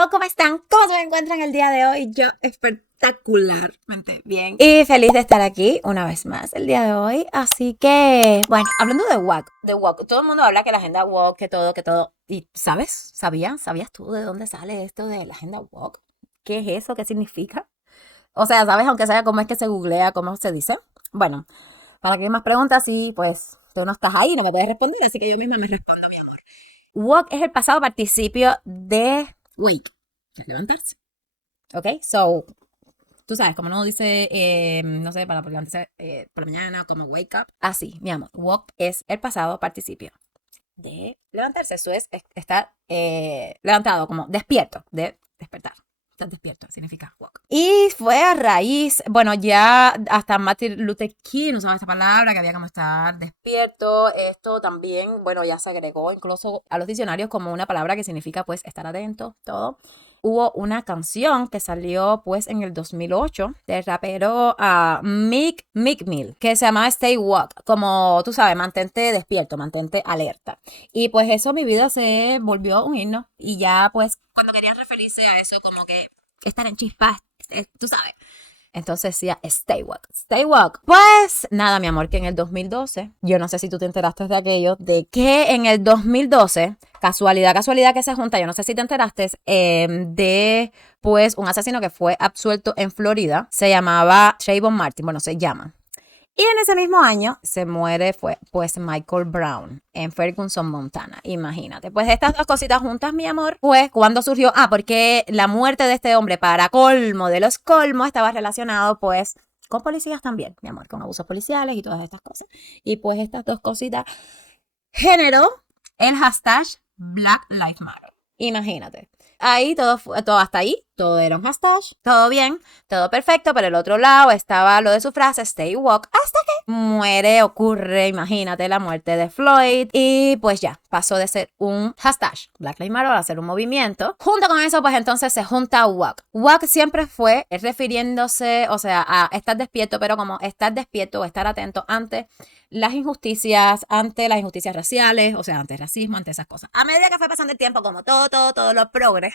Hello, ¿cómo están? ¿Cómo se encuentran el día de hoy? Yo espectacularmente bien y feliz de estar aquí una vez más el día de hoy. Así que, bueno, hablando de WOC, todo el mundo habla que la agenda WOC, que todo. ¿Y sabes? ¿Sabías tú de dónde sale esto de la agenda WOC? ¿Qué es eso? ¿Qué significa? O sea, ¿sabes? Aunque sea cómo es que se googlea, cómo se dice. Bueno, para que hay más preguntas, sí, pues tú no estás ahí, no me puedes responder, así que yo misma me respondo, mi amor. Walk es el pasado participio de wake, que es levantarse. ¿Ok? So, tú sabes, como uno dice, no sé, para levantarse por la mañana, como wake up. Así, mi amor, walk es el pasado participio de levantarse. Eso es estar levantado, como despierto, de despertar. Estar despierto, significa walk. Y fue a raíz, bueno, ya hasta Martin Luther King usaba esta palabra, que había como estar despierto. Esto también, bueno, ya se agregó incluso a los diccionarios como una palabra que significa pues estar atento, todo. Hubo una canción que salió pues en el 2008 del rapero Meek Mill, que se llamaba Stay Woke, como tú sabes, mantente despierto, mantente alerta. Y pues eso mi vida se volvió un himno y ya pues cuando querían referirse a eso como que estar en chispas, tú sabes. Entonces decía, stay woke, stay woke. Pues nada, mi amor, que en el 2012, yo no sé si tú te enteraste de aquello, de que en el 2012, casualidad que se junta, yo no sé si te enteraste, de pues un asesino que fue absuelto en Florida, se llamaba Trayvon Martin, bueno, se llama. Y en ese mismo año se muere pues Michael Brown en Ferguson, Montana. Imagínate. Pues estas dos cositas juntas, mi amor, pues cuando surgió, porque la muerte de este hombre, para colmo de los colmos, estaba relacionado pues con policías también, mi amor, con abusos policiales y todas estas cosas. Y pues estas dos cositas generó el hashtag Black Lives Matter. Imagínate. Ahí todo hasta ahí, todo era un hashtag, todo bien, todo perfecto, pero el otro lado estaba lo de su frase, stay woke, hasta que ocurre, imagínate, la muerte de Floyd, y pues ya, pasó de ser un hashtag, Black Lives Matter, a ser un movimiento. Junto con eso, pues entonces se junta woke. Woke siempre fue refiriéndose, o sea, a estar despierto, pero como estar despierto o estar atento ante las injusticias, ante las injusticias raciales, o sea, ante el racismo, ante esas cosas. A medida que fue pasando el tiempo, como todo lo progres,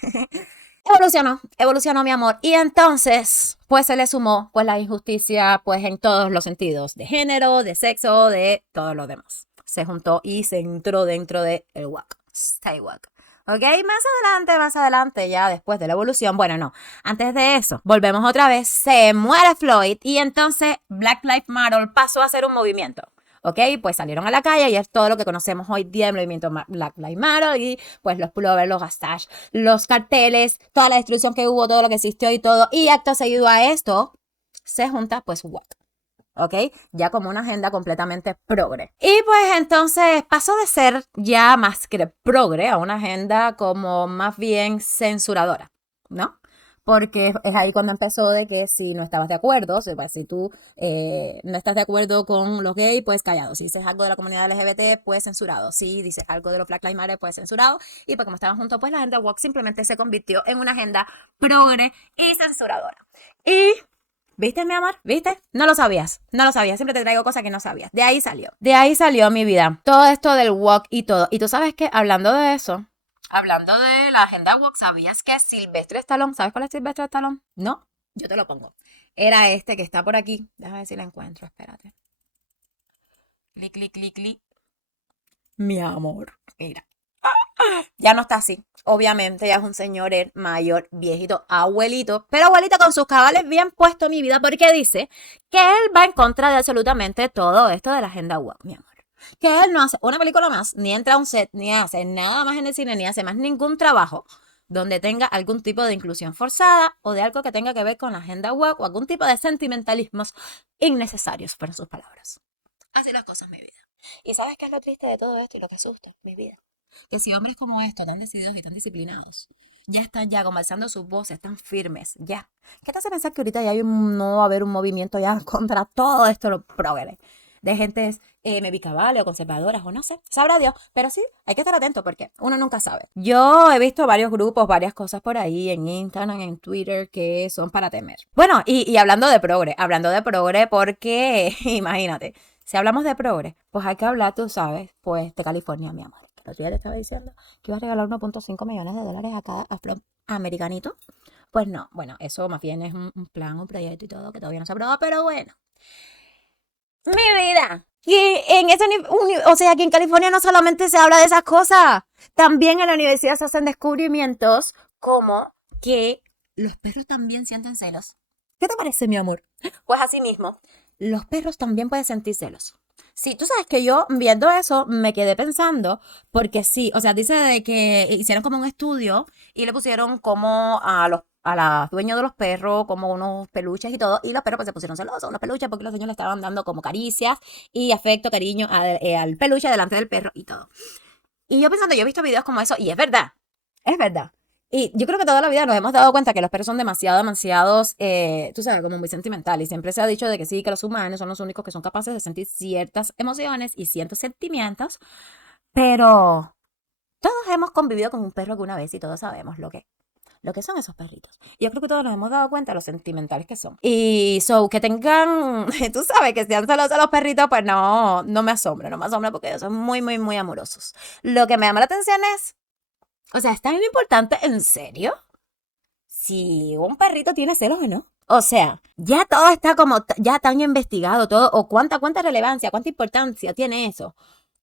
evolucionó mi amor. Y entonces, pues se le sumó pues la injusticia pues en todos los sentidos, de género, de sexo, de todo lo demás. Se juntó y se entró dentro de el woke. Stay woke. Ok, más adelante, ya después de la evolución, bueno, no, antes de eso, volvemos otra vez, se muere Floyd y entonces Black Lives Matter pasó a ser un movimiento. ¿Ok? Pues salieron a la calle y es todo lo que conocemos hoy día, el movimiento Black Lives Matter y pues los pullovers, los hashtags, los carteles, toda la destrucción que hubo, todo lo que existió y todo. Y acto seguido a esto se junta pues woke. ¿Ok? Ya como una agenda completamente progre. Y pues entonces pasó de ser ya más que progre a una agenda como más bien censuradora, ¿no? Porque es ahí cuando empezó de que si no estabas de acuerdo, pues si tú no estás de acuerdo con los gays, pues callado. Si dices algo de la comunidad LGBT, pues censurado. Si dices algo de los Black Lives Matter, pues censurado. Y pues como estaban juntos, pues la agenda woke simplemente se convirtió en una agenda progre y censuradora. Y ¿viste, mi amor? ¿Viste? No lo sabías. Siempre te traigo cosas que no sabías. De ahí salió mi vida. Todo esto del woke y todo. Y tú sabes que hablando de eso, hablando de la agenda woke, ¿sabías que Sylvester Stallone, ¿sabes cuál es Sylvester Stallone? No, yo te lo pongo. Era este que está por aquí. Déjame ver si lo encuentro, espérate. Clic. Mi amor, mira. Ya no está así. Obviamente ya es un señor mayor, viejito, abuelito, pero abuelito con sus cabales bien puesto, mi vida, porque dice que él va en contra de absolutamente todo esto de la agenda woke, mi amor. Que él no hace una película más, ni entra a un set, ni hace nada más en el cine, ni hace más ningún trabajo donde tenga algún tipo de inclusión forzada o de algo que tenga que ver con la agenda woke o algún tipo de sentimentalismos innecesarios, fueron sus palabras. Así las cosas, mi vida. ¿Y sabes qué es lo triste de todo esto y lo que asusta, mi vida? Que si hombres como estos, tan decididos y tan disciplinados, ya están ya como alzando sus voces, están firmes, ya. ¿Qué te hace pensar que ahorita ya no va a haber un movimiento ya contra todo esto, lo progres? De gentes medicavales o conservadoras o no sé, sabrá Dios, pero sí, hay que estar atento porque uno nunca sabe. Yo he visto varios grupos, varias cosas por ahí en Instagram, en Twitter que son para temer. Bueno, y hablando de progre porque imagínate, si hablamos de progre, pues hay que hablar, tú sabes, pues de California, mi amor. El otro día le estaba diciendo que iba a regalar $1.5 millones a cada americanito. Pues no, bueno, eso más bien es un plan, un proyecto y todo que todavía no se ha aprobado, pero bueno. Mi vida. Y en ese, o sea, aquí en California no solamente se habla de esas cosas, también en la universidad se hacen descubrimientos como que los perros también sienten celos. ¿Qué te parece, mi amor? Pues así mismo, los perros también pueden sentir celos. Sí, tú sabes que yo viendo eso me quedé pensando, porque sí, o sea, dice de que hicieron como un estudio y le pusieron como a los dueños de los perros, como unos peluches y todo, y los perros pues se pusieron celosos, los peluches, porque los dueños le estaban dando como caricias y afecto, cariño al peluche delante del perro y todo. Y yo pensando, yo he visto videos como eso, y es verdad, es verdad. Y yo creo que toda la vida nos hemos dado cuenta que los perros son demasiados, tú sabes, como muy sentimentales. Y siempre se ha dicho de que sí, que los humanos son los únicos que son capaces de sentir ciertas emociones y ciertos sentimientos. Pero todos hemos convivido con un perro alguna vez y todos sabemos lo que son esos perritos. Yo creo que todos nos hemos dado cuenta de lo sentimentales que son. Y que tengan, tú sabes, que sean celosos los perritos, pues no me asombra, no me asombra porque ellos son muy, muy, muy amorosos. Lo que me llama la atención es, o sea, ¿es tan importante en serio si un perrito tiene celos o no? O sea, ya todo está como, ya tan investigado todo, o cuánta relevancia, cuánta importancia tiene eso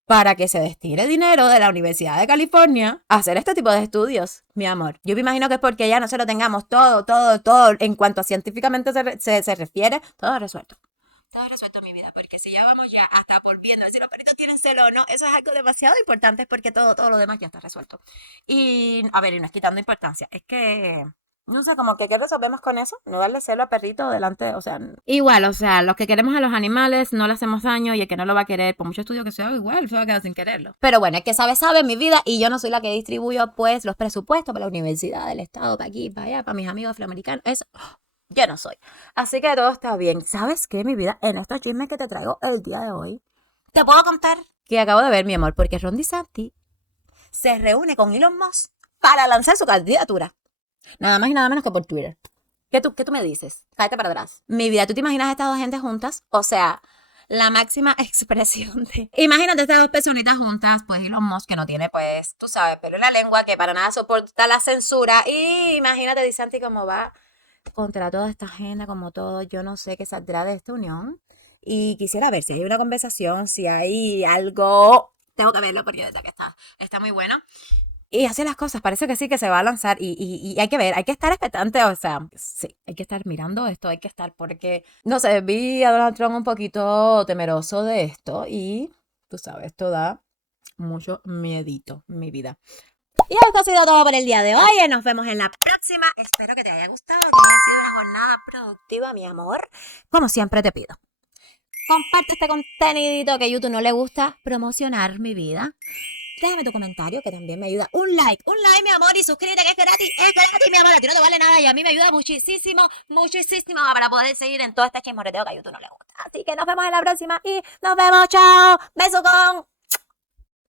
para que se destine dinero de la Universidad de California a hacer este tipo de estudios, mi amor. Yo me imagino que es porque ya nosotros tengamos todo, en cuanto a científicamente se refiere, todo resuelto. Todo resuelto, mi vida, porque si ya vamos ya hasta por viendo si los perritos tienen celo o no, eso es algo demasiado importante porque todo lo demás ya está resuelto. Y, a ver, y no es quitando importancia, es que no sé, como que ¿qué resolvemos con eso? No darle celo a perrito delante, o sea, igual, o sea, los que queremos a los animales no le hacemos daño y el que no lo va a querer, por mucho estudio que sea, igual se va a quedar sin quererlo. Pero bueno, el que sabe mi vida y yo no soy la que distribuyo pues los presupuestos para la universidad, del estado, para aquí, para allá, para mis amigos afroamericanos, eso yo no soy. Así que todo está bien. ¿Sabes qué, mi vida? En estos chismes que te traigo el día de hoy, te puedo contar que acabo de ver, mi amor, porque Ron DeSantis se reúne con Elon Musk para lanzar su candidatura. Nada más y nada menos que por Twitter. ¿Qué tú me dices? Cállate para atrás. Mi vida, ¿tú te imaginas estas dos gentes juntas? O sea, la máxima expresión de... Imagínate estas dos personitas juntas, pues Elon Musk que no tiene, pues, tú sabes, pero en la lengua que para nada soporta la censura. Y imagínate DeSantis cómo va contra toda esta agenda, como todo. Yo no sé qué saldrá de esta unión. Y quisiera ver si hay una conversación, si hay algo... Tengo que verlo porque de verdad que está muy bueno. Y así las cosas, parece que sí que se va a lanzar y hay que ver, hay que estar expectante, o sea, sí, hay que estar mirando esto, hay que estar porque, no sé, vi a Donald Trump un poquito temeroso de esto y, tú sabes, esto da mucho miedito, mi vida. Y esto ha sido todo por el día de hoy, nos vemos en la próxima, espero que te haya gustado, que haya sido una jornada productiva, mi amor. Como siempre te pido, comparte este contenidito que a YouTube no le gusta promocionar mi vida. Déjame tu comentario que también me ayuda. Un like, mi amor, y suscríbete que es gratis, mi amor. A ti no te vale nada y a mí me ayuda muchísimo para poder seguir en todo este chismorreteo que a YouTube no le gusta. Así que nos vemos en la próxima y nos vemos, chao. Beso con...